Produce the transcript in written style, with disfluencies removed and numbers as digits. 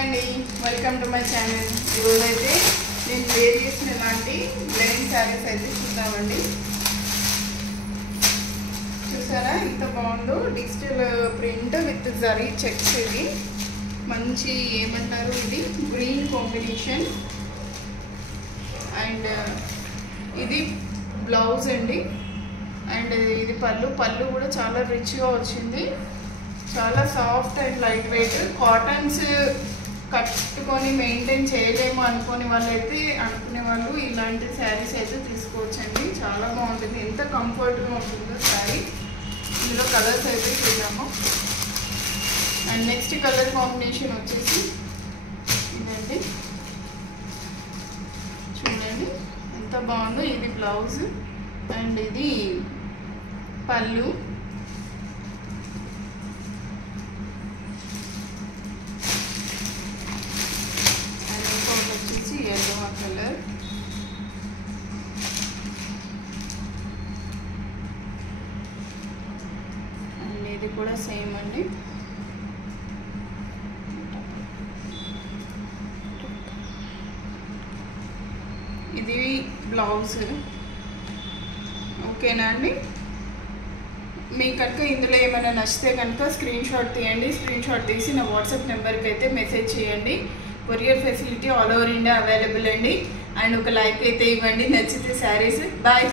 అండి, welcome to my channel. ఈరోజైతే నేను వేర్ చేసిన ఇలాంటి బ్లెండ్ శారీస్ అయితే చూద్దామండి. చూసారా ఎంత బాగుందో, digital print with zari checks. ఇది మంచి ఏమంటారు, ఇది గ్రీన్ కాంబినేషన్. అండ్ ఇది బ్లౌజ్ అండి. అండ్ ఇది పళ్ళు కూడా చాలా రిచ్గా వచ్చింది. చాలా soft and light weight. Cottons కట్టుకొని మెయింటైన్ చేయలేము అనుకునే వాళ్ళు ఇలాంటి శారీస్ అయితే తీసుకోవచ్చండి. చాలా బాగుంటుంది, ఎంత కంఫర్ట్గా ఉంటుందో శారీ. ఇందులో కలర్స్ అయితే చూద్దాము. అండ్ నెక్స్ట్ కలర్ కాంబినేషన్ వచ్చేసి ఇదండి. చూడండి ఎంత బాగుందో. ఇది బ్లౌజ్ అండ్ ఇది పళ్ళు. येलो कलर అండ్ ఇది కూడా సేమ్ అండి. ఇది బ్లౌజ్. ఓకేనా అండి? మీకు కనుక ఇందులో ఏమైనా నచ్చితే కనుక స్క్రీన్ షాట్ తీయండి. స్క్రీన్ షాట్ తీసి నా వాట్సాప్ నెంబర్కి అయితే మెసేజ్ చేయండి. Courier facility all over India available అండి. అండ్ ఒక లైక్ అయితే ఇవ్వండి నచ్చితే శారీస్. బాయ్.